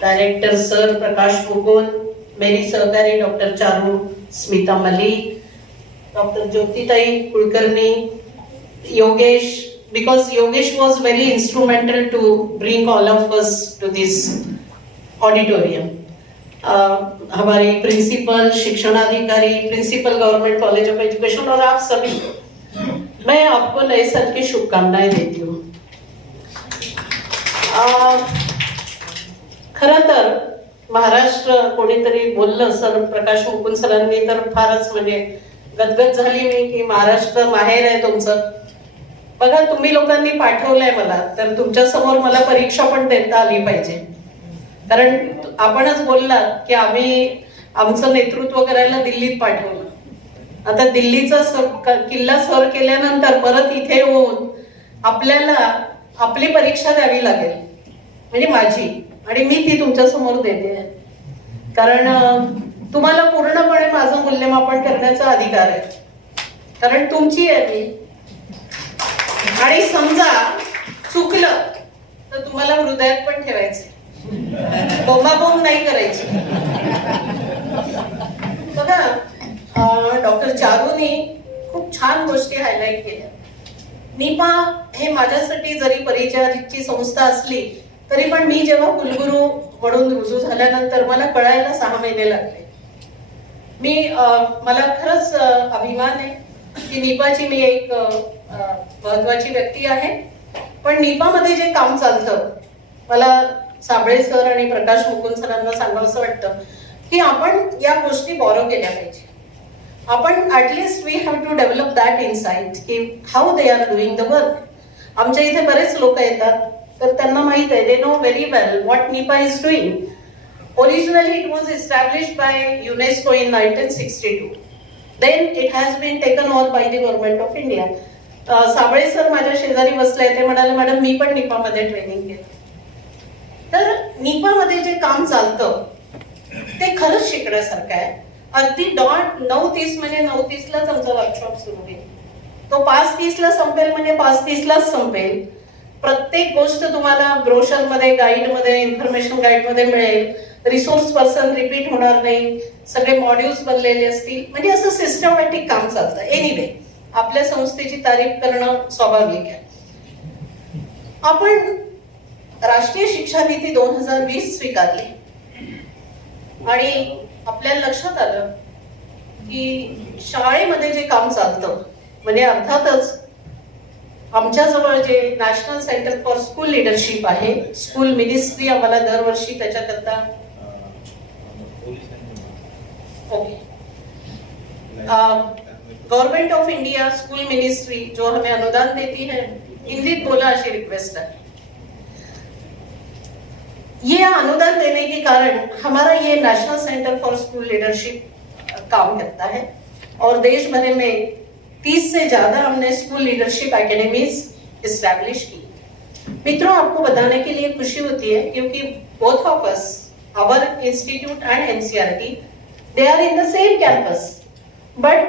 Director sir प्रकाश मुकुल, मेरी सहकारी doctor Charu Smita Malik, doctor Jyotitai Kulkarni, Yogesh, because Yogesh was very instrumental to bring all of us to this auditorium. हमारे principal, शिक्षणाधिकारी, principal government college of education और आप सभी, मैं आपको नए साल की शुभकामनाएं देती हूँ. खरं तर महाराष्ट्र कोणीतरी बोललं सर प्रकाश मुकुंद सरांनी तर फारच म्हणजे गदगद झाली मी की महाराष्ट्र माहेर आहे तुमचं. बघा तुम्ही लोकांनी पाठवलंय मला तर तुमच्या समोर मला परीक्षा पण देता आली पाहिजे, कारण आपणच बोललात की आम्ही आमचं नेतृत्व करायला दिल्लीत पाठवलं. आता दिल्लीचा किल्ला सर केल्यानंतर परत इथे येऊन आपल्याला आपली परीक्षा द्यावी लागेल, म्हणजे माझी, आणि मी ती तुमच्या समोर देते, कारण तुम्हाला पूर्णपणे माझं मूल्यमापन करण्याचा अधिकार आहे, कारण तुमची आहे मी. आणि समजा चुकलं तर तुम्हाला हृदयात पण ठेवायचं, बोंबाबोंब नाही करायची. बघा डॉक्टर चारूनी खूप छान गोष्टी हायलाइट केल्या. निपा हे माझ्यासाठी जरी परिचयाची संस्था असली तरी पण मी जेव्हा कुलगुरू म्हणून रुजू झाल्यानंतर मला कळायला 6 महिने लागले. मला खरंच अभिमान आहे की निपाची मी एक महत्वाची व्यक्ती आहे. पण निपामध्ये जे काम चालतं, मला साबळे सर आणि प्रकाश मुकुंद सरांना सांगावंसं वाटतं की आपण या गोष्टी बॉरो केल्या पाहिजे. आपण at least we have to develop that insight की how they are doing the work. आमच्या इथे बरेच लोक येतात तर त्यांना माहित आहे, they know very well what NIEPA is doing. Originally it was established by UNESCO in 1962. Then it has been taken over by the government of India. Sable sir माझ्या शेजारी बसले, ते म्हणाले मॅडम मी पण निपामध्ये ट्रेनिंग केलं. तर निपामध्ये जे काम चालतं ते खरंच शिकण्यासारखं आहे. अगदी डॉट 9:30 म्हणजे 9:30लाच आमचा वर्कशॉप सुरू होईल. तो 5:30ला संपेल म्हणजे 5:30लाच संपेल. प्रत्येक गोष्ट तुम्हाला ब्रोशर मध्ये, गाईड मध्ये, इन्फॉर्मेशन गाईड मध्ये मिळेल. रिसोर्स पर्सन रिपीट होणार नाही, सगळे मॉड्यूल्स बनलेले असतील, म्हणजे असं सिस्टमॅटिक काम चालतं. एनिवे आपल्या संस्थेची तारीफ करणं स्वाभाविक आहे. आपण राष्ट्रीय शिक्षा नीती 2020 स्वीकारली आणि आपल्याला लक्षात आलं की शाळेमध्ये जे काम चालतं, म्हणजे अर्थातच आमच्याजवळ जे national centre for school leadership आहे, स्कूल मिनिस्ट्री आम्हाला दरवर्षी त्याच्याकरता government of India school ministry जो हमें अनुदान देती है, हिंदी बोला ऐसी रिक्वेस्ट है. ये अनुदान देने के कारण हमारा ये national centre for school leadership काम करता है और देश भर में 30 से ज्यादा हमने स्कूल लीडरशिप एकेडमीज इस्टेब्लिश की. मित्रों, आपको बताने के लिए खुशी होती है क्योंकि both of us, our institute and NCERT, they are in the same campus, but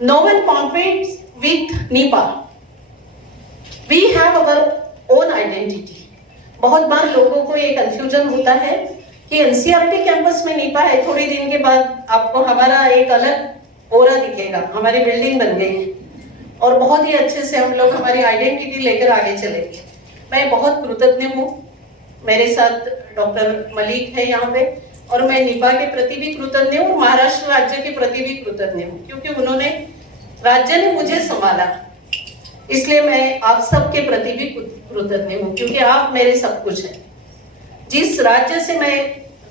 no one competes with NIPA. We have our own identity. बहुत बार लोगों को ये कंफ्यूजन होता है कि NCERT कैंपस में NIPA है, थोड़ी दिन के बाद आपको हमारा एक अलग ओरा दिखेगा, हमारी बिल्डिंग बन गई है और बहुत ही अच्छे से हम लोग हमारी आइडेंटिटी लेकर आगे चलेंगे. मैं बहुत कृतज्ञ हूँ. मेरे साथ डॉक्टर मलिक है यहाँ पे, और मैं निपा के प्रति भी कृतज्ञ हूँ, महाराष्ट्र राज्य के प्रति भी कृतज्ञ हूँ, क्योंकि उन्होंने, राज्य ने मुझे संभाला, इसलिए मैं आप सबके प्रति भी कृतज्ञ हूँ, क्योंकि आप मेरे सब कुछ हैं. जिस राज्य से मैं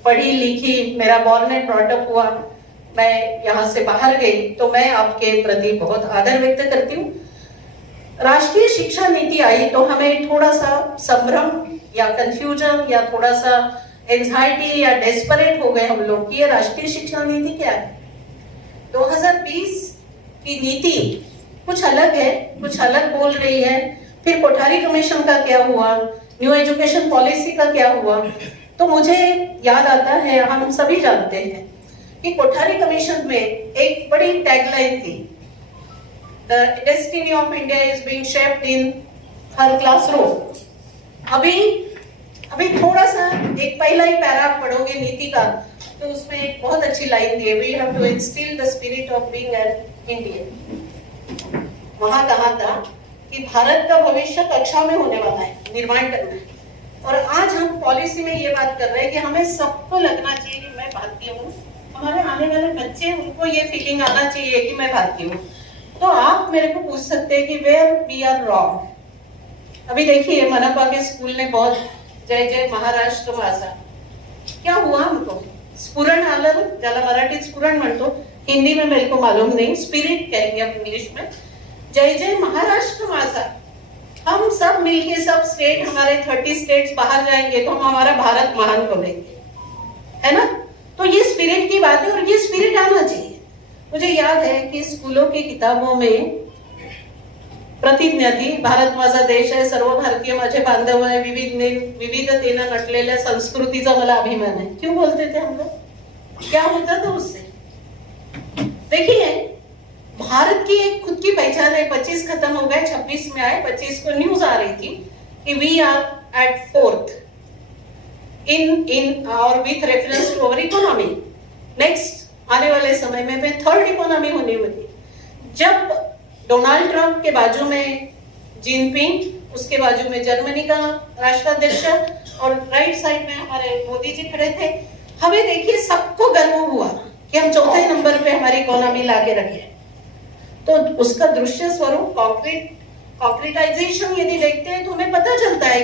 पढ़ी लिखी, मेरा बॉर्न एंड ब्रॉट अप हुआ, मैं यहाँ से बाहर गई, तो मैं आपके प्रति बहुत आदर व्यक्त करती हूँ. राष्ट्रीय शिक्षा नीति आई तो हमें थोड़ा सा संभ्रम या कंफ्यूजन या थोड़ा सा एंजाइटी या डेस्परेट हो गए हम लोग कि ये राष्ट्रीय शिक्षा नीति क्या है. 2020 की नीति कुछ अलग है, कुछ अलग बोल रही है. फिर कोठारी कमीशन का क्या हुआ, न्यू एजुकेशन पॉलिसी का क्या हुआ, तो मुझे याद आता है, हम सभी जानते हैं कि कोठारी कमीशन में एक बड़ी टैगलाइन थी, the destiny of India is being shaped in हर क्लासरूम. अभी थोड़ा सा एक पहला ही पैरा आप पढ़ोगे नीति का, तो उसमें एक बहुत अच्छी लाइन दी है, we have to instil the spirit of being an Indian. वहां कहा था कि भारत का भविष्य कक्षा में होने वाला है, निर्माण करना है। और आज हम पॉलिसी में ये बात कर रहे हैं कि हमें सबको लगना चाहिए कि मैं भारतीय हूँ, हमारे आने वाले बच्चे उनको ये फीलिंग आना चाहिए कि मैं भारतीय हूँ। तो आप मेरे को पूछ सकते हैं कि वेयर वी आर रॉन्ग। अभी देखिए मनपा के स्कूल ने बहुत जय जय महाराष्ट्र मासा, क्या हुआ हमको स्फुरण आलं, ज्याला मराठीत स्फुरण म्हणतो, हिंदी में मेरे को मालूम नहीं, स्पिरिट कहेंगे आप इंग्लिश में, जय जय महाराष्ट्र मासा। हम सब मिलके सब स्टेट, हमारे 30 स्टेट्स बाहर जाएंगे तो हम हमारा भारत महान बोलेंगे, है ना। तो ये स्पिरिट की बात है और ये स्पिरिट आना चाहिए। मुझे याद है कि स्कूलों की किताबों में प्रतिज्ञा थी, भारत माझा देश आहे, सर्व भारतीय माझे बांधव आहे, विविधतेनं नटलेल्या संस्कृतीचा मला अभिमान है। क्यों बोलते थे हम लोग, क्या होता था उससे? देखिए भारत की एक खुद की पहचान है। 25 खत्म हो गए, 26 में आए, 25 को न्यूज आ रही थी कि we are at 4th in और with reference to our economy. Next आने वाले समय में 3rd इकोनॉमी होने वाली। जब डोनाल्ड ट्रंप के बाजू में जिनपिंग, उसके बाजू में जर्मनी का राष्ट्राध्यक्ष और राइट साइड में हमारे मोदी जी खड़े थे, हमें देखिए सबको गर्व हुआ कि हम 4थे नंबर पे हमारी इकोनॉमी लाके रखे। तो उसका दृश्य स्वरूप कॉन्क्रीटाइजेशन यदि देखते हैं तो हमें पता चलता है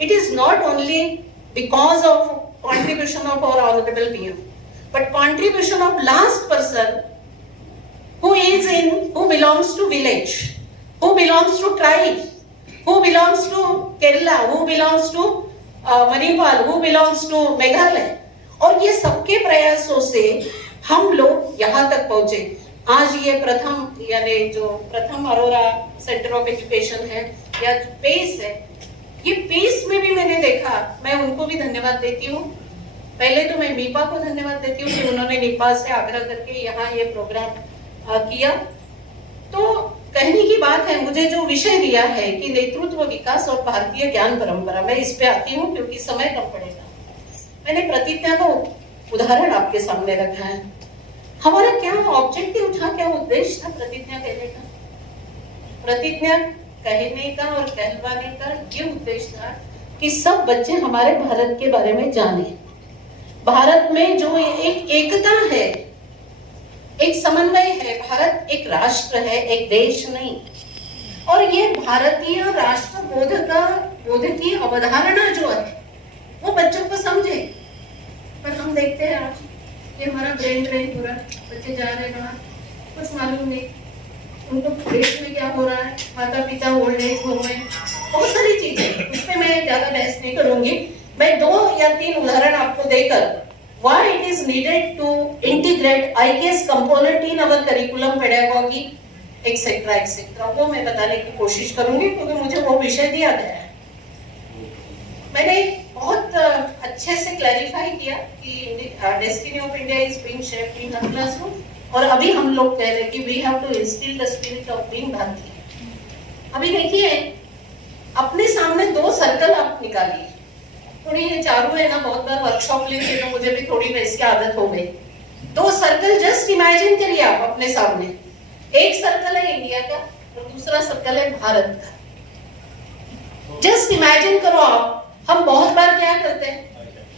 it is not only because of contribution of our honourable PM, but contribution of last person who belongs to village, who belongs to tribe, who belongs to Kerala, who belongs to Manipal, who belongs to Meghalaya। और ये सबके प्रयासों से हम लोग यहाँ तक पहुंचे। आज ये प्रथम यानी जो प्रथम अरोरा सेंटर ऑफ एजुकेशन है या पेस है, ये पेस में भी मैंने देखा, मैं उनको भी धन्यवाद देती हूँ। पहले तो मैं मीपा को धन्यवाद देती हूँ कि उन्होंने नीपा से आग्रह करके यहाँ ये प्रोग्राम किया। तो कहने की बात है, मुझे जो विषय दिया है कि नेतृत्व विकास और भारतीय ज्ञान परंपरा, मैं इस पे आती हूँ क्योंकि समय कम पड़ेगा। मैंने प्रतिज्ञा का उदाहरण आपके सामने रखा है। हमारा क्या ऑब्जेक्टिव था, क्या उद्देश्य था प्रतिज्ञा कहने का? प्रतिज्ञा कहने का और कहलवाने का ये उद्देश्य था कि सब बच्चे हमारे भारत के बारे में जाने। भारत में जो एक एकता है, एक समन्वय है, भारत एक राष्ट्र है, एक देश नहीं। और ये भारतीय राष्ट्र बोध की अवधारणा जो है वो बच्चों को समझे। पर हम देखते हैं आज ये हमारा ब्रेन ड्रेन पूरा, बच्चे जा रहे हैं बाहर, कुछ मालूम नहीं उनको देश में क्या हो रहा है, माता पिता ओल्ड एज हो गए, बहुत सारी चीजें, उस पर मैं ज्यादा बहस नहीं करूंगी। मैं 2 या 3 उदाहरण आपको देकर why it is needed to integrate IKS component in our curriculum pedagogy etc etc वो मैं बताने की कोशिश करूंगी क्योंकि मुझे वो विषय दिया गया है। मैंने बहुत अच्छे से क्लैरिफाई किया कि destiny of India is being shaped in हर क्लासरूम, और अभी हम लोग कह रहे हैं कि we have to instil the spirit of being Bharatiya. अभी देखिए अपने सामने 2 सर्कल आप निकालिए, थोड़ी ये चारू है ना, बहुत बार वर्कशॉप लेके तो मुझे भी थोड़ी वैसी आदत हो गई। 2 सर्कल जस्ट इमेजिन करिए आप अपने सामने, एक सर्कल है इंडिया का और दूसरा सर्कल है भारत का। जस्ट इमेजिन करो आप, हम बहुत बार क्या करते हैं,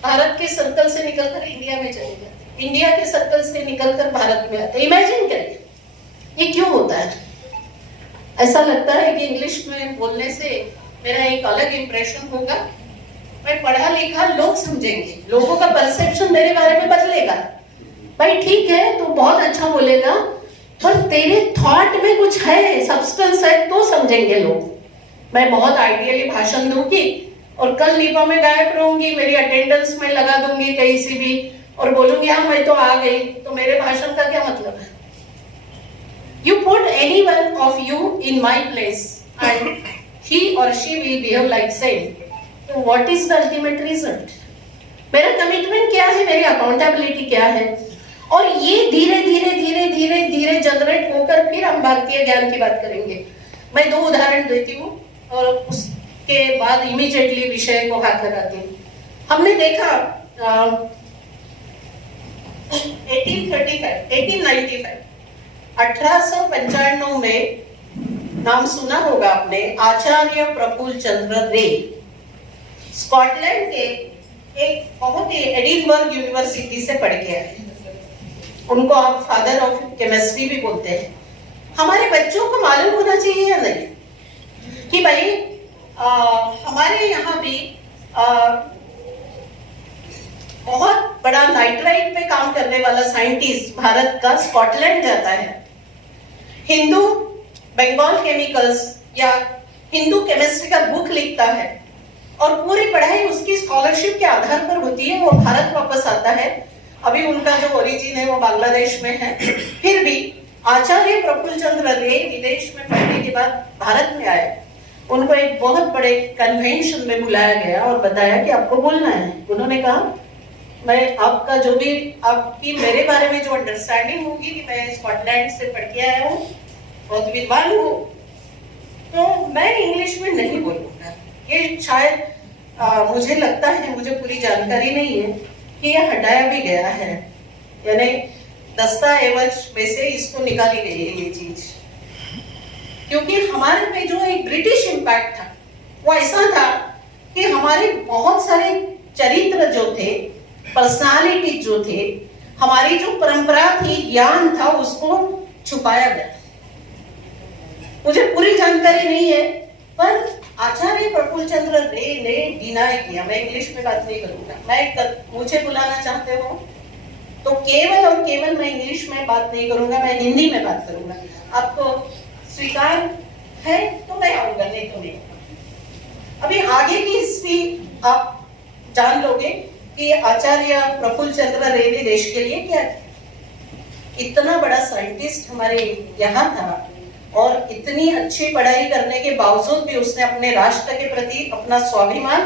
भारत के सर्कल से निकलकर इंडिया में चले जाते, इंडिया के सर्कल से निकलकर भारत में आते। इमेजिन करिए ये क्यों होता है? ऐसा लगता है कि इंग्लिश में बोलने से मेरा एक अलग इंप्रेशन होगा, मैं पढ़ा लिखा लोग समझेंगे, लोगों का परसेप्शन मेरे बारे में बदलेगा। भाई ठीक है, तो बहुत अच्छा बोलेगा, पर तेरे थॉट में कुछ है, सब्सटेंस है, तो समझेंगे लोग। मैं बहुत आइडियली भाषण दूंगी और कल नीपा में गायब रहूंगी, मेरी अटेंडेंस में लगा दूंगी कहीं से भी और बोलूंगी हाँ मैं तो आ गई, तो मेरे भाषण का क्या मतलब है? You put any one of you in my place and he or she will behave like same. तो what is the ultimate result? मेरा कमिटमेंट क्या है, मेरी अकाउंटेबिलिटी क्या है? और ये धीरे धीरे धीरे धीरे धीरे जनरेट होकर फिर हम भारतीय ज्ञान की बात करेंगे। मैं 2 उदाहरण देती हूँ और उसके बाद इमीडिएटली विषय को हाथ लगाती हूँ। हमने देखा 1895 में नाम सुना होगा आपने, आचार्य प्रफुल्ल चंद्र रे स्कॉटलैंड के एक बहुत ही एडिनबर्ग यूनिवर्सिटी से पढ़ के आए। उनको आप फादर ऑफ केमिस्ट्री भी बोलते हैं। हमारे बच्चों को मालूम होना चाहिए या नहीं कि भाई हमारे यहाँ भी बहुत बड़ा नाइट्राइट पे काम करने वाला साइंटिस्ट भारत का स्कॉटलैंड जाता है, हिंदू बंगाल केमिकल्स या हिंदू केमिस्ट्री का बुक लिखता है और पूरी पढ़ाई उसकी स्कॉलरशिप के आधार पर होती है। वो भारत वापस आता है। अभी उनका जो ओरिजिन है वो बांग्लादेश में है। फिर भी आचार्य प्रफुल्ल चंद्र रे विदेश में पढ़ने के बाद भारत में आए। उनको एक बहुत बड़े कन्वेंशन में बुलाया गया और बताया कि आपको बोलना है। उन्होंने कहा मैं आपका जो भी आपकी मेरे बारे में जो अंडरस्टैंडिंग होगी कि मैं स्कॉटलैंड से पढ़ के आया हूँ, बहुत विद्वान हूँ, तो मैं इंग्लिश में नहीं बोलूंगा। ये शायद मुझे लगता है, मुझे पूरी जानकारी नहीं है कि ये हटाया भी गया है, यानी दस्तावेज में से इसको निकाली गई है ये चीज, क्योंकि हमारे पे जो एक ब्रिटिश इम्पैक्ट था वो ऐसा था कि हमारे बहुत सारे चरित्र जो थे, पर्सनालिटी जो थे, हमारी जो परंपरा थी, ज्ञान था, उसको छुपाया गया। मुझे पूरी जानकारी नहीं है, पर आचार्य प्रफुल्ल चंद्र रे ने डिनाई किया। मैं इंग्लिश में बात नहीं करूंगा। मुझे बुलाना चाहते हो तो केवल और केवल मैं इंग्लिश में बात नहीं करूंगा, मैं हिंदी में बात करूंगा। आपको स्वीकार है तो मैं आऊंगा, नहीं तो नहीं। अभी आगे की हिस्ट्री आप जान लोगे कि आचार्य प्रफुल्ल चंद्र रे ने देश के लिए क्या किया। इतना बड़ा साइंटिस्ट हमारे यहाँ था और इतनी अच्छी पढ़ाई करने के बावजूद भी उसने अपने राष्ट्र के प्रति अपना स्वाभिमान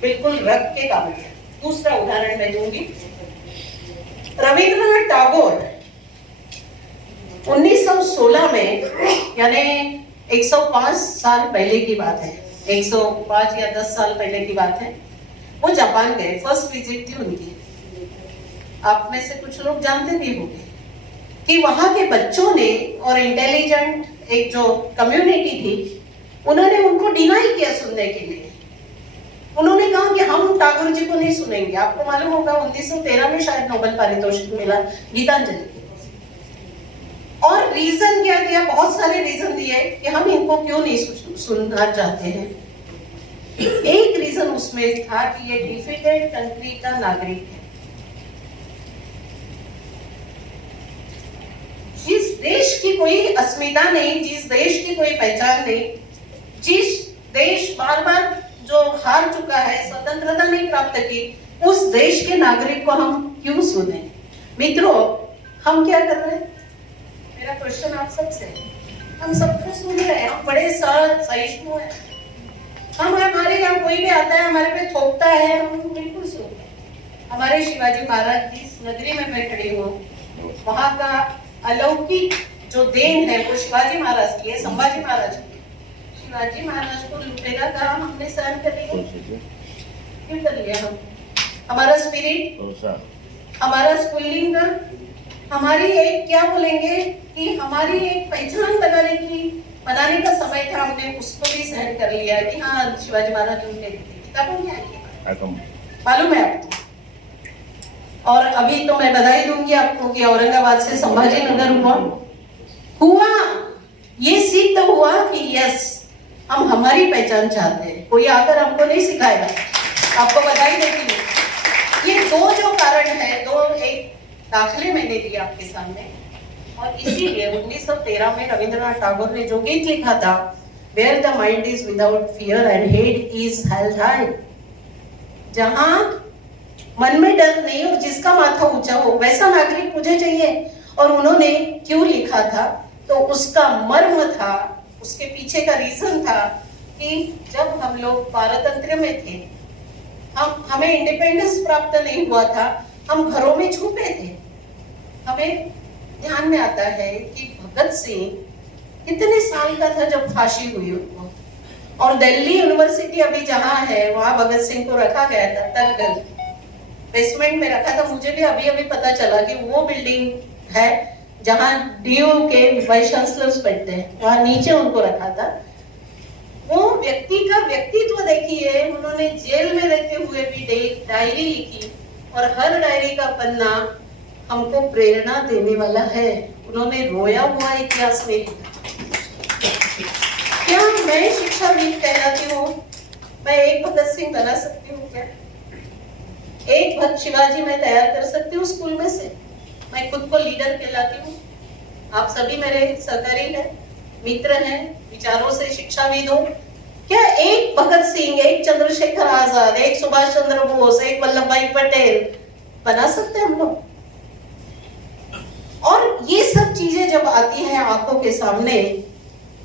बिल्कुल रख के काम किया। दूसरा उदाहरण मैं दूंगी, रविंद्रनाथ टैगोर 1916 में, यानी 105 साल पहले की बात है, 105 या 10 साल पहले की बात है, वो जापान गए। फर्स्ट विजिट थी उनकी। आप में से कुछ लोग जानते भी होंगे कि वहां के बच्चों ने और इंटेलिजेंट एक जो कम्युनिटी थी, उन्होंने उनको डिनाई किया सुनने के लिए। उन्होंने कहा कि हम टैगोर जी को नहीं सुनेंगे। आपको मालूम होगा 1913 में शायद नोबेल पारितोषिक मिला गीतांजलि। और रीजन क्या दिया, बहुत सारे रीजन दिए कि हम इनको क्यों नहीं सुनना चाहते हैं। एक रीजन उसमें था कि ये डिफिकल्ट कंट्री का नागरिक है। जिस देश की कोई अस्मिता नहीं, जिस देश की कोई पहचान नहीं, जिस देश बार बार जो हार चुका है, स्वतंत्रता नहीं प्राप्त की, उस देश के नागरिक को हम क्यों सुने। मित्रों, हम क्या कर रहे हैं? मेरा क्वेश्चन आप सबसे, हम सबको सुन रहे हैं, हम बड़े सहिष्णु हैं। हम हमारे यहाँ कोई भी आता है, हमारे पे थोपता है, हम बिल्कुल सुनते हैं। हमारे शिवाजी महाराज जिस नगरी में मैं खड़ी हूँ, वहां का अलौकिक जो देन है वो शिवाजी महाराज की है, संभाजी महाराज की। शिवाजी महाराज को लुटेरा का हमने सहन कर लिया, क्यों कर लिया? हम हमारा स्पिरिट, हमारा स्कूलिंग, हमारी एक क्या बोलेंगे कि हमारी एक पहचान बनाने का समय था, हमने उसको भी सहन कर लिया कि हाँ शिवाजी महाराज लुटे थे। मालूम है आपको? और अभी तो मैं बधाई दूंगी आपको कि औरंगाबाद से संभाजी नगर हुआ। ये सिद्ध हुआ कि यस, हम हमारी पहचान चाहते हैं। कोई आकर हमको नहीं सिखाएगा। आपको बधाई देती हूँ। ये दो जो कारण है, दो एक दाखले मैंने दिए आपके सामने, और इसीलिए 1913 में रविंद्रनाथ टैगोर ने जो गीत लिखा था, Where the mind is without fear and hate is held high, जहां मन में डर नहीं और जिसका माथा ऊंचा हो, वैसा नागरिक मुझे चाहिए। और उन्होंने क्यों लिखा था, तो उसका मर्म था, उसके पीछे का रीजन था कि जब हम लोग पारतंत्र में थे, हमें इंडिपेंडेंस प्राप्त नहीं हुआ था, हम घरों में छुपे थे। हमें ध्यान में आता है कि भगत सिंह कितने साल का था जब फांसी हुई उनको, और दिल्ली यूनिवर्सिटी अभी जहां है वहां भगत सिंह को रखा गया था, तलगल। बेसमेंट में रखा था। मुझे भी अभी अभी पता चला कि वो बिल्डिंग है जहां डीओ के वाइस चांसलर्स बैठते हैं, वहां नीचे उनको रखा था। वो व्यक्ति का व्यक्तित्व देखिए, उन्होंने जेल में रहते हुए भी डायरी लिखी और हर डायरी का पन्ना हमको प्रेरणा देने वाला है। उन्होंने रोया हुआ इतिहास में लिखा। क्या मैं शिक्षाविद कहलाती हूँ? मैं एक भगत सिंह बना सकती हूँ क्या? एक भक्त शिवाजी मैं तैयार कर सकती हूँ स्कूल में से? मैं खुद को लीडर कहलाती हूँ। आप सभी मेरे सहकारी हैं, मित्र हैं, विचारों से शिक्षाविद हो। क्या एक भगत सिंह, एक चंद्रशेखर आजाद, एक सुभाष चंद्र बोस, एक वल्लभ भाई पटेल बना सकते हैं हम लोग? और ये सब चीजें जब आती हैं आंखों के सामने,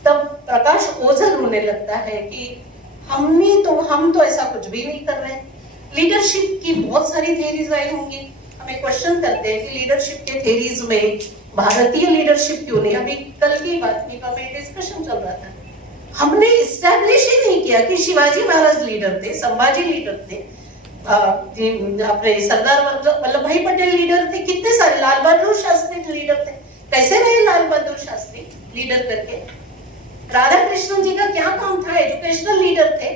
तब प्रकाश ओझल होने लगता है कि हम तो ऐसा कुछ भी नहीं कर रहे। लीडरशिप की बहुत सारी थ्योरीज आई होंगी। हमें क्वेश्चन करते हैं कि लीडरशिप के थ्योरीज में भारतीय लीडरशिप क्यों नहीं? अभी कल की बात में डिस्कशन चल रहा था। हमने इस्टेब्लिश ही नहीं किया कि शिवाजी महाराज लीडर थे, संभाजी लीडर थे, अपने सरदार वल्लभ भाई पटेल लीडर थे, कितने सारे, लाल बहादुर शास्त्री लीडर थे। कैसे रहे लाल बहादुर शास्त्री लीडर करके? राधा कृष्णन जी का क्या काम था? एजुकेशनल लीडर थे।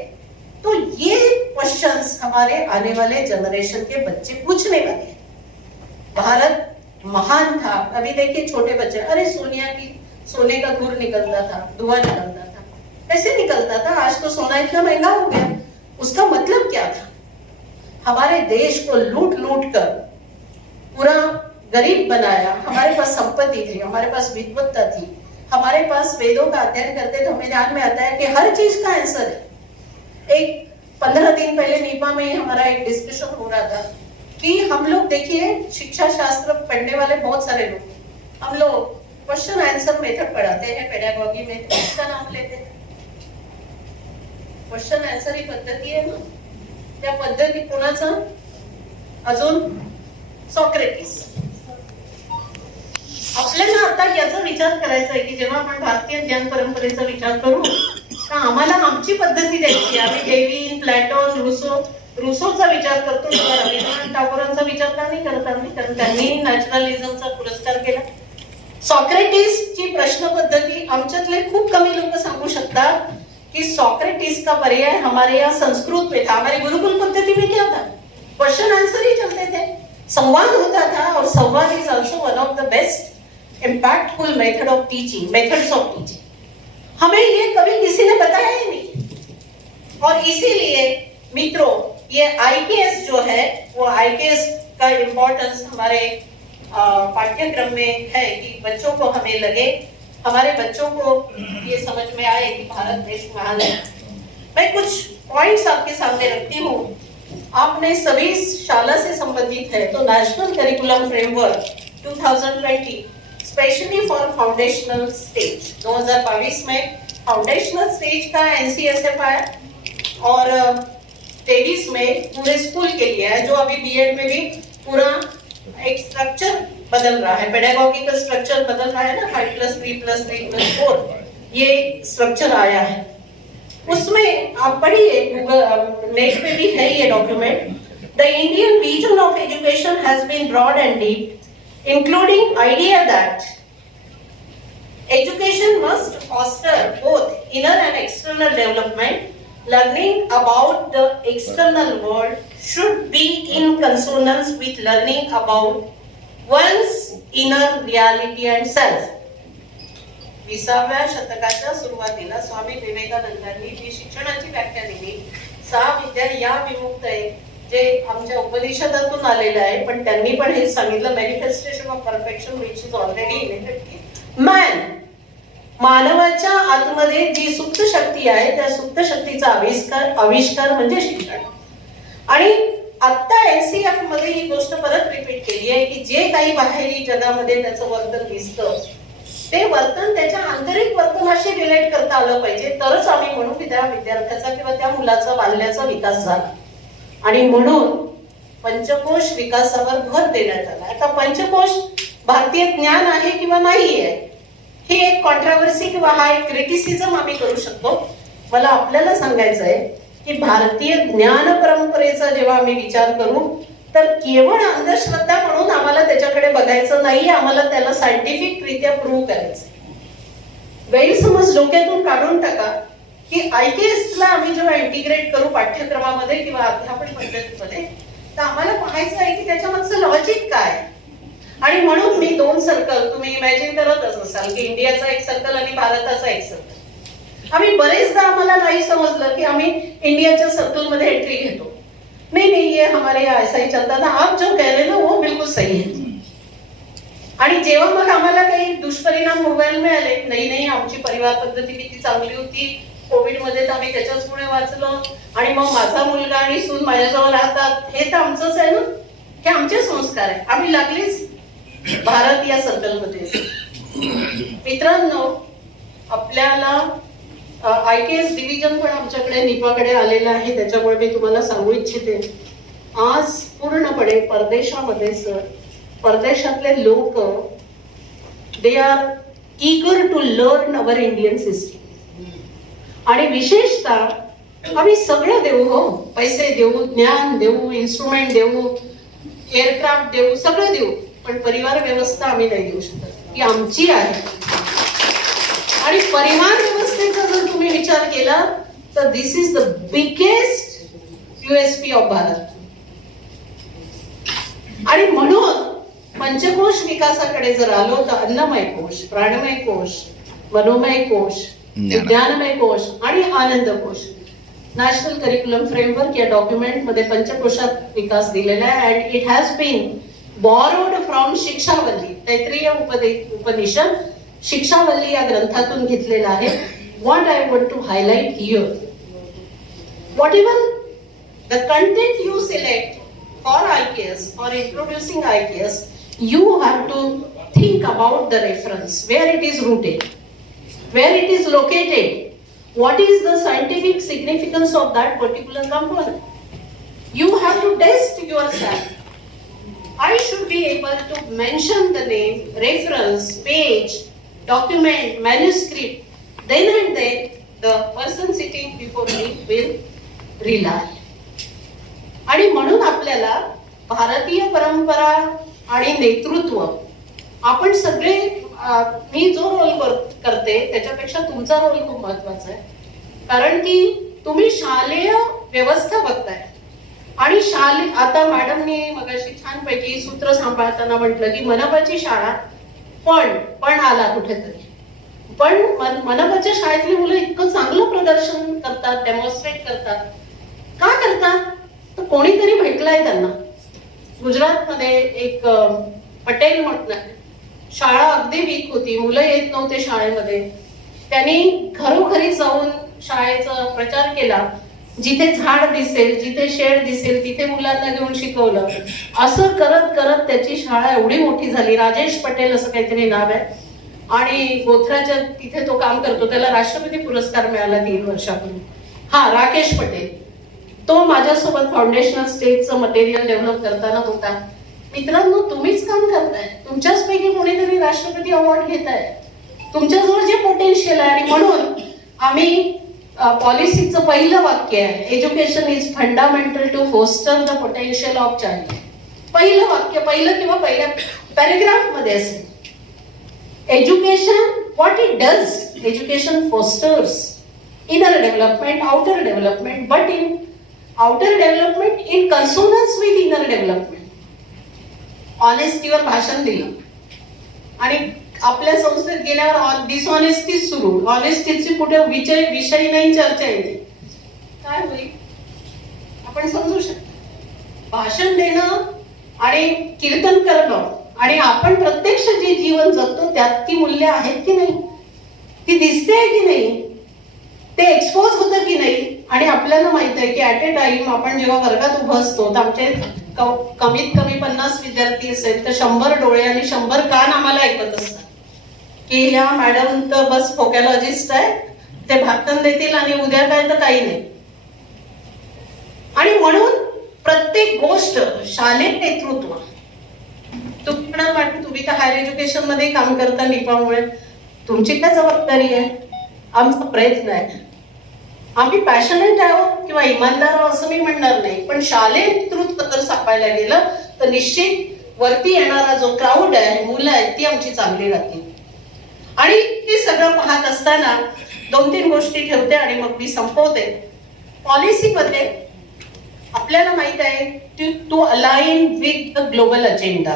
तो ये क्वेश्चंस हमारे आने वाले जनरेशन के बच्चे पूछने वाले हैं। भारत महान था। अभी देखिए छोटे बच्चे, अरे सोने का धूर निकलता था, धुआं निकलता था। कैसे निकलता था? आज तो सोना इतना महंगा हो गया। उसका मतलब क्या था? हमारे देश को लूट लूट कर पूरा गरीब बनाया। हमारे पास संपत्ति थी, हमारे पास विद्वत्ता थी, हमारे पास वेदों का अध्ययन करते तो हमें ध्यान में आता है कि हर चीज का आंसर है। एक 15 दिन पहले नीपा में हमारा एक डिस्कशन हो रहा था कि हम लोग देखिए शिक्षा शास्त्र पढ़ने वाले बहुत सारे लोग, हम लोग क्वेश्चन आंसर मेथड पढ़ाते हैं, पेडागॉजी में इसका नाम लेते हैं। क्वेश्चन आंसर ही पद्धती आहे ना? त्या पद्धती कोणाचं? अजून सॉक्रेटिस। आपल्याला आता याचा विचार करायचा आहे की जेव्हा आपण भारतीय ज्ञान परंपरेचा विचार करू तर आम्हाला आमची पद्धती द्यायची। आम्ही डेव्हिन, प्लॅटोन, रुसोचा विचार करतो, रवींद्रनाथ टागोरांचा विचार का नाही करत आम्ही? कारण त्यांनी नॅचरलिझमचा पुरस्कार केला। सॉक्रेटिसची प्रश्न पद्धती आमच्यातले खूप कमी लोक सांगू शकतात कि सॉक्रेटिस का पर्याय हमारे यहाँ संस्कृत में था। हमारी गुरुकुल पद्धति में क्या था? क्वेश्चन आंसर ही चलते थे, संवाद होता था। और संवाद is also one of the best impactful methods of teaching. हमें ये कभी किसी ने बताया ही नहीं। और इसीलिए मित्रों, ये आईकेएस जो है, वो आईकेएस का इम्पोर्टेंस हमारे पाठ्यक्रम में है कि बच्चों को हमें लगे, हमारे बच्चों को ये समझ में आए कि भारत देश महान है। मैं कुछ पॉइंट्स आपके सामने रखती हूँ। आपने सभी शाला से संबंधित है तो national curriculum framework 2020 specially for foundational stage 2022 में फाउंडेशनल स्टेज का एनसीएसएफ आया और 23 में पूरे स्कूल के लिए है, जो अभी बीएड में भी पूरा एक स्ट्रक्चर बदल रहा है, पेडागॉजी का स्ट्रक्चर बदल रहा है ना, 5+3+3+4 ये स्ट्रक्चर आया है। उसमें आप पढ़िए, नेट पे भी है ये document. The Indian vision of education has bin broad end deep, including idea that education must foster both inner end external development. Learning about the external world should be in consonance with learning about one's inner reality and self. 20व्या शतकाच्या सुरुवातीला स्वामी विवेकानंदांनी जी शिक्षणाची व्याख्या दिली, 6 विद्या या विमुक्त आहे, जे आमच्या उपनिषदातून आलेलं आहे, पण त्यांनी पण हे सांगितलं, manifestation of perfection which is already in man. मानवाच्या आतमध्ये जी सुप्त शक्ती आहे, त्या सुप्त शक्तीचा आविष्कार म्हणजे शिक्षण. आणि आता एनसीएफ मध्ये ही गोष्ट परत रिपीट केली आहे की जे काही बाहेरी जगामध्ये त्याचं वर्तन दिसतं, ते वर्तन त्याच्या आंतरिक वर्तनाशी रिलेट करता आलं पाहिजे, तरच आम्ही म्हणू की त्या विद्यार्थ्याचा किंवा त्या मुलाचा बाल्याचा विकास झाला. आणि म्हणून पंचकोश विकासावर भर देण्यात आला. आता पंचकोश भारतीय ज्ञान आहे किंवा नाही आहे, ही एक कॉन्ट्रोवर्सी किंवा हा एक क्रिटिसिझम आम्ही करू शकतो. मला आपल्याला सांगायचं आहे की भारतीय ज्ञान परंपरेचा जेव्हा आम्ही विचार करू तर केवळ अंधश्रद्धा म्हणून आम्हाला त्याच्याकडे बघायचं नाही, आम्हाला त्याला सायंटिफिक रित्या प्रूव्ह करायचं. गैरसमज डोक्यातून काढून टाका की IKS ला आम्ही जेव्हा इंटिग्रेट करू पाठ्यक्रमामध्ये किंवा अध्यापन पद्धतीमध्ये, तर आम्हाला पाहायचं आहे की त्याच्यामागचं लॉजिक काय. आणि म्हणून मी 2 सर्कल तुम्ही इमॅजिन करतच असाल की इंडियाचा एक सर्कल आणि भारताचा एक सर्कल. आम्ही बरेचदा आम्हाला नाही समजलं की आम्ही इंडियाच्या सर्कलमध्ये एंट्री घेतो. नहीं ये हमारे यहाँ ऐसा ही चलता था, आप जो कह रहे ना वो बिल्कुल सही है. आणि जेव्हा मग आम्हाला काही दुष्परिणाम मोबाईल मिळाले, नाही आमची परिवार पद्धती किती चांगली होती, कोविड मध्ये तर आम्ही त्याच्याच पुढे वाचलो, आणि मग माझा मुलगा आणि सून माझ्याजवळ राहतात, हे तर आमचंच आहे ना, हे आमचे संस्कार आहे, आम्ही लागलीच भारत या सर्कलमध्ये. मित्रांनो, आपल्याला IKS डिव्हिजन पण आमच्याकडे निपाकडे आलेलं आहे. त्याच्यामुळे मी तुम्हाला सांगू इच्छिते, आज पूर्णपणे परदेशामध्ये परदेशातले लोक they are eager to learn our Indian system. आणि विशेषतः आम्ही सगळं देऊ, हो, पैसे देऊ, ज्ञान देऊ, इन्स्ट्रुमेंट देऊ, एअरक्राफ्ट देऊ, सगळं देऊ, पण परिवार व्यवस्था आम्ही नाही देऊ शकत, ती आमची आहे. आणि परिवार व्यवस्थेचा जर तुम्ही विचार केला तर this is the biggest USP of Bharat. आणि म्हणून पंचकोश विकासाकडे जर आलो तर अन्नमय कोश, प्राणमय कोश, मनोमय कोश, विज्ञानमय कोश आणि आनंद कोश, नॅशनल करिक्युलम फ्रेमवर्क या डॉक्युमेंट मध्ये पंचकोशात विकास दिलेला आहे. And it has been borrowed from Shikshavalli, Taittiriya Upanishad Shikshavalli या ग्रंथातून घेतलेला आहे. What I want to highlight here, what the content you select for IKS or introducing IKS, you have to think about the reference, where it is rooted, where it is located, what is the scientific significance of that particular component. You have to test yourself. I should be able to mention the name, reference, page, document, manuscript, then and then the person sitting before me will rely. आणि म्हणून आपल्याला भारतीय परंपरा आणि नेतृत्व, आपण सगळे, मी जो रोल करते त्याच्यापेक्षा तुमचा रोल खूप महत्वाचा आहे. कारण की तुम्ही शालेय व्यवस्था बघताय, आणि आता मॅडमनी मगाशी छानपैकी सूत्र सांभाळताना म्हटलं की मनपाची शाळा पण आला कुठेतरी, पण मनपाच्या शाळेतली मुलं इतकं चांगलं प्रदर्शन करतात, डेमॉन्स्ट्रेट करतात. का करतात? तर कोणीतरी भेटलाय त्यांना. गुजरातमध्ये एक पटेल म्हटलं, शाळा अगदी वीक होती, मुलं येत नव्हते शाळेमध्ये, त्यांनी घरोघरी जाऊन शाळेचा प्रचार केला. जिथे झाड दिसेल, जिथे शेड दिसेल, तिथे मुलांना घेऊन शिकवलं. असं करत करत त्याची शाळा एवढी मोठी झाली. राजेश पटेल असं काहीतरी नाव आहे, आणि गोथराच्या तिथे तो काम करतो. त्याला राष्ट्रपती पुरस्कार मिळाला 3 वर्षापूर्वी. हा, राकेश पटेल, तो माझ्यासोबत फाउंडेशनल स्टेजचं मटेरियल डेव्हलप करताना होता. मित्रांनो, तुम्हीच काम करताय, तुमच्याच पैकी कोणीतरी राष्ट्रपती अवॉर्ड घेताय, तुमच्याजवळ जे पोटेन्शियल आहे. आणि म्हणून आम्ही पॉलिसीचं पहिलं वाक्य आहे, education is fundamental to foster the potential of child. पहिलं वाक्य, पहिलं किंवा पहिल्या पॅरेग्राफ मध्ये असेल, education what it does, education fosters inner development, outer development, but in outer development in consonance with inner development. ऑनेस्टीवर भाषण दिलं, आणि आपल्या संस्थेत गेल्यावर डिसऑनेस्टी सुरू. ऑनेस्टीची कुठे विषय नाही, चर्चा येते, काय होईल आपण समजू शकतो. भाषण देणं आणि कीर्तन करणं, आणि आपण प्रत्यक्ष जे जीवन जगतो त्यात ती मूल्य आहेत की नाही, ती दिसते की नाही, ते एक्सपोज होतं की नाही. आणि आपल्याला माहित आहे की ऍट अ टाइम आपण जेव्हा वर्गात उभं असतो तर आमचे कमीत कमी 50 विद्यार्थी असेल तर 100 डोळे आणि 100 कान आम्हाला ऐकत असतात की ह्या मॅडम तर बस फोकॅलॉजिस्ट आहे, ते भाषण देतील आणि उद्या काय तर काही नाही. आणि म्हणून प्रत्येक गोष्ट शालेय नेतृत्व, तुम्ही म्हणाल तुम्ही तर हायर एज्युकेशन मध्ये काम करता निपामुळे, तुमची काय जबाबदारी आहे, आमचा प्रयत्न आहे. आम्ही पॅशनेट आहोत किंवा इमानदार आहोत असं मी म्हणणार नाही, पण शालेय नेतृत्व जर सापायला गेलं तर निश्चित वरती येणारा जो क्राऊड आहे, मुलं आहेत, ती आमची चांगली राहतील. आणि हे सगळं पाहत असताना 2-3 गोष्टी ठेवते आणि मग मी संपवते. पॉलिसीमध्ये आपल्याला माहित आहे to align with the global agenda.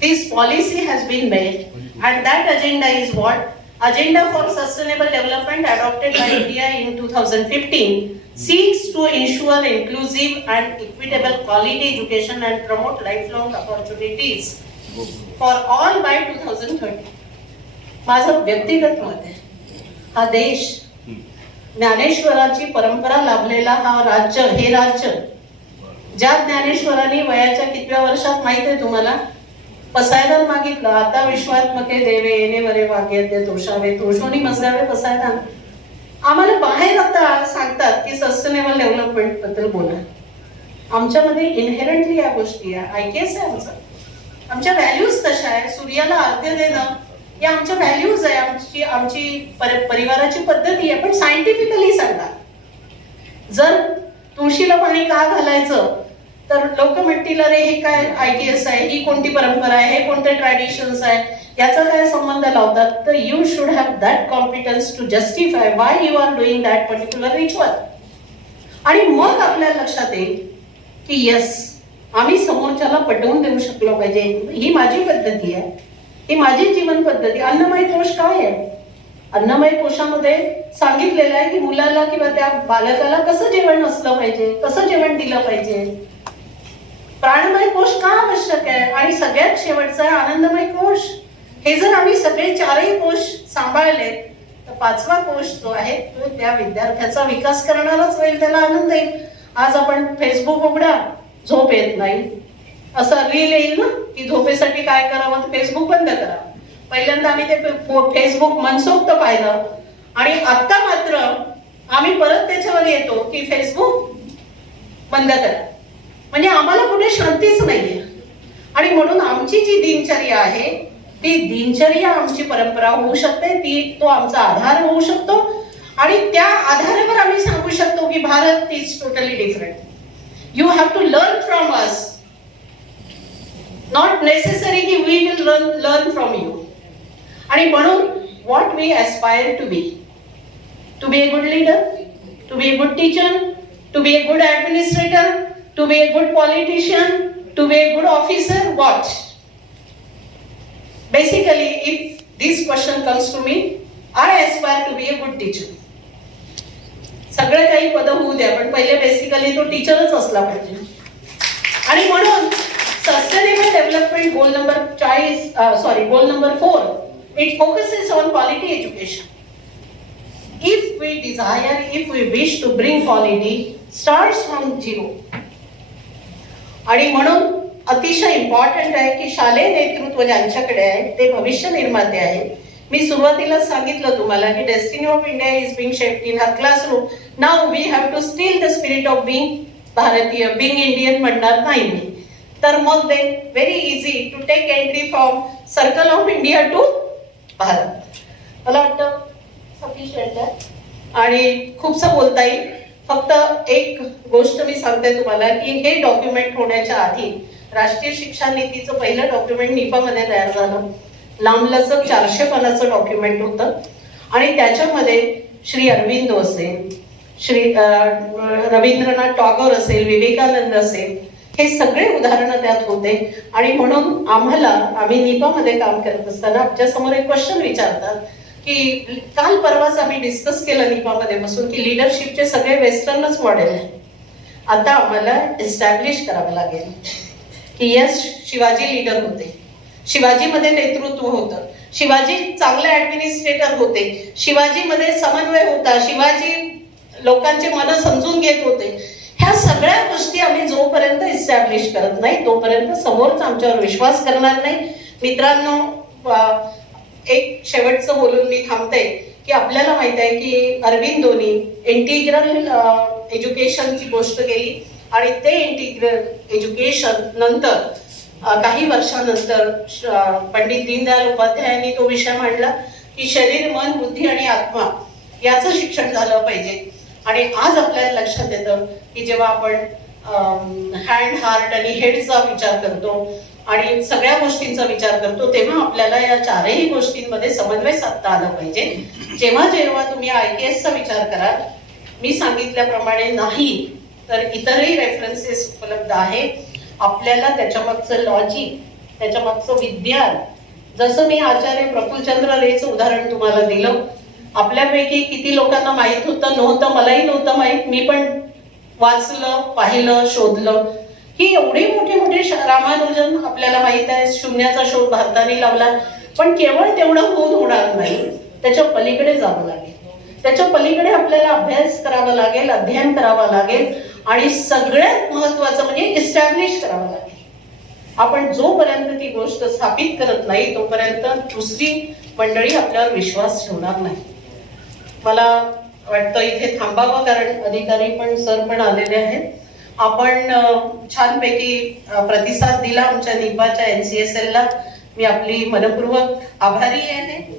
This policy has been made and that agenda is what? Agenda for Sustainable Development adopted by India in 2015 seeks to ensure inclusive and equitable quality education and promote lifelong opportunities for all by 2030. माझं व्यक्तिगत मत आहे, हा देश ज्ञानेश्वराची परंपरा लाभलेला हा राज्य, हे राज्य ज्या ज्ञानेश्वरांनी वयाच्या कितव्या वर्षात माहित आहे तुम्हाला? पसायदान मागितलं, आता विश्वात्मके देवे येणे वरे वाग्यद्य तोषावे तोषोनी मजलावे पसायदान. आम्हाला बाहेर आता सांगतात की सस्टेनेबल डेव्हलपमेंट बद्दल बोला. आमच्यामध्ये इनहेरंटली या गोष्टी आहे, IKS आहे आमचं. आमच्या व्हॅल्यूज तशा आहे. सूर्याला अर्ध्य देणं या आमच्या व्हॅल्यूज आहे, आमची परिवाराची पद्धती आहे. पण सायंटिफिकली सांगा, जर तुळशीला पाणी का घालायचं तर लोक म्हणतील अरे हे काय IKS आहे, ही कोणती परंपरा आहे, हे कोणते ट्रॅडिशन्स आहे, याचा काय संबंध लावतात? तर you should have that competence to justify why you are doing that particular ritual. आणि मग आपल्या लक्षात येईल की यस, आम्ही समोरच्याला पटवून देऊ शकलो पाहिजे, ही माझी पद्धती आहे, ही माझी जीवन पद्धती. अन्नमय कोश काय आहे? अन्नमय कोशामध्ये सांगितलेलं आहे की मुलाला किंवा त्या बालकाला कसं जेवण असलं पाहिजे, कसं जेवण दिलं पाहिजे. प्राणमय कोश का आवश्यक आहे? आणि सगळ्यात शेवटचा आहे आनंदमय कोश. हे जर आम्ही सगळे 4ही कोश सांभाळले तर 5वा कोश जो आहे तो त्या विद्यार्थ्याचा विकास करणारच होईल, त्याला आनंद येईल. आज आपण फेसबुक उघडा, झोप येत नाही, असं रील येईल ना की झोपेसाठी काय करावं, फेसबुक बंद करा. पहिल्यांदा आम्ही ते फेसबुक मनसोक्त पाहिलं आणि आता मात्र आम्ही परत त्याच्यावर येतो की फेसबुक बंद करा. म्हणजे आम्हाला कुठे शांतीच नाहीये. आणि म्हणून आमची जी दिनचर्या आहे ती दिनचर्या आमची परंपरा होऊ शकते, तो आमचा आधार होऊ शकतो. आणि त्या आधारावर आम्ही सांगू शकतो की Bharat is totally different. You have to learn from us, not necessary की we will learn from you. आणि म्हणून what we aspire to be a good leader, to be a good teacher, to be a good administrator, to be a good politician, to be a good officer, what? Basically, if this question comes to me, I aspire to be a good teacher. सगळे काही पद होऊ द्या, पण पहिले basically तो टीचरच असला पाहिजे. आणि म्हणून sustainable development goal number 4, it focuses on quality education. If we wish to bring quality, starts from zero. आणि म्हणून अतिशय इम्पॉर्टंट आहे की शालेय नेतृत्व ज्यांच्याकडे आहे ते भविष्य निर्माते आहे. मी सुरुवातीला सांगितलं तुम्हाला की destiny of India is being shaped in हर classroom. Now we have to still the spirit of being Bharatiya, being Indian म्हणणार नाही मी. तर मग they very easy to take entry from circle of India to Bharat. मला वाटतं सफिशियंट आहे आणि खूपसं बोलता येईल. फक्त एक गोष्ट मी सांगते तुम्हाला की हे डॉक्युमेंट होण्याच्या आधी राष्ट्रीय शिक्षा नीतीचं पहिलं डॉक्युमेंट निपामध्ये तयार झालं. लांबलचक 400 पानाचं डॉक्युमेंट होतं आणि त्याच्यामध्ये श्री अरविंदो असेल, श्री रवींद्रनाथ टागोर असेल, विवेकानंद असेल, हे सगळे उदाहरणं त्यात होते. आणि म्हणून आम्ही निपामध्ये काम करत असताना आमच्या समोर एक क्वेश्चन विचारतात की काल परवाच आम्ही डिस्कस केलं निपामध्ये बसून की लिडरशिपचे सगळे वेस्टर्नच मॉडेल आहे. आता आम्हाला एस्टॅब्लिश करावं लागेल की यस, शिवाजी लीडर होते, शिवाजीमध्ये नेतृत्व होतं, शिवाजी चांगले ऍडमिनिस्ट्रेटर होते, शिवाजीमध्ये समन्वय होता, शिवाजी लोकांचे मन समजून घेत होते. ह्या सगळ्या गोष्टी आम्ही जोपर्यंत इस्टॅब्लिश करत नाही तोपर्यंत समोरच आमच्यावर विश्वास करणार नाही. मित्रांनो, एक शेवटचं बोलून मी थांबते की आपल्याला माहित आहे की अरविंदोनी इंटिग्रल एज्युकेशनची गोष्ट केली आणि ते इंटिग्रल एज्युकेशन नंतर काही वर्षानंतर पंडित दीनदयाल उपाध्यायांनी तो विषय मांडला की शरीर, मन, बुद्धी आणि आत्मा याचं शिक्षण झालं पाहिजे. आणि आज आपल्याला लक्षात येतं की जेव्हा आपण हँड, हार्ट आणि हेडचा विचार करतो आणि सगळ्या गोष्टींचा विचार करतो, तेव्हा आपल्याला या चारही गोष्टींमध्ये समन्वय साधता आला पाहिजे. जेव्हा जेव्हा तुम्ही IKS चा विचार कराल, मी सांगितल्याप्रमाणे नाही तर इतरही रेफरन्सेस उपलब्ध आहे. आपल्याला त्याच्यामागचं लॉजिक, त्याच्यामागचं विज्ञान, जसं मी आचार्य प्रफुल्लचंद्र रेचं उदाहरण तुम्हाला दिलं, आपल्यापैकी किती लोकांना माहित होतं नव्हतं, मलाही नव्हतं माहित, मी पण वाचलं, पाहिलं, शोधलं की एवढे मोठे मोठे रामानुजन आपल्याला माहित आहे, शून्याचा शोध भारताने लावला. पण केवळ तेवढं होऊन होणार नाही, त्याच्या पलीकडे जावं लागेल. त्याच्या पलीकडे आपल्याला अभ्यास करावा लागेल, अध्ययन करावं लागेल आणि सगळ्यात महत्वाचं म्हणजे इस्टॅब्लिश करावं लागेल. आपण जोपर्यंत ती गोष्ट स्थापित करत नाही तोपर्यंत दुसरी मंडळी आपल्यावर विश्वास ठेवणार नाही. मला वाटतं इथे थांबावं, कारण अधिकारी पण सर पण आलेले आहेत. आपण छानपैकी प्रतिसाद दिला आमच्या निपाच्या NCSL ला. मी आपली मनपूर्वक आभारी आहे.